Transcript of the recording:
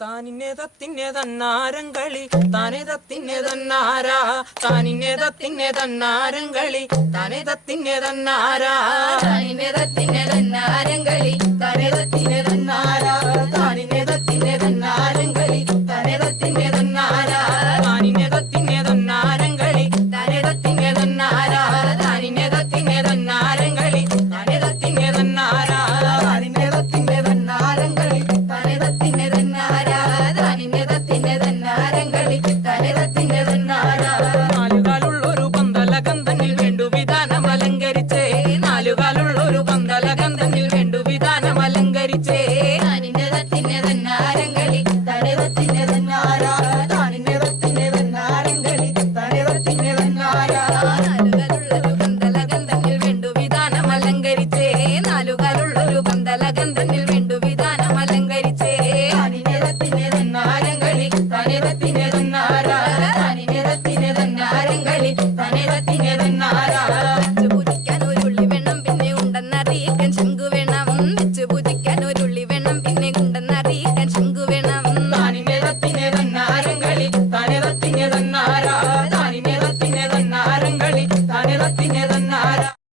താനിന്നെ തത്തിന്നെ തന്നാരം കളി താനെ തത്തിന്നെ തന്നാരാ താനിന്നെ തത്തിന്നെ തന്നാരം കളി താനെ തത്തിന്നെ തന്നാരാ താനിന്നെ അലങ്കരിച്ചേ നാലുകാലുള്ളൊരു പന്തല ഗന്ധനിൽ വേണ്ടു വിധാനം അലങ്കരിച്ചേ. തനിനിറത്തിന് തന്നാരങ്കളി തനിറത്തിന് തന്നാരാ തനിനിറത്തിന് തന്നാരങ്കളി തനിറത്തിന് തന്നാരാ പൂജിക്കാൻ ഒരു ഉള്ളി വേണം പിന്നെ ഉണ്ടെന്നറിയിക്കാൻ ശങ്കു വേണം. വെച്ച് പൂജിക്കാൻ ഒരു ഉള്ളി വേണം പിന്നെ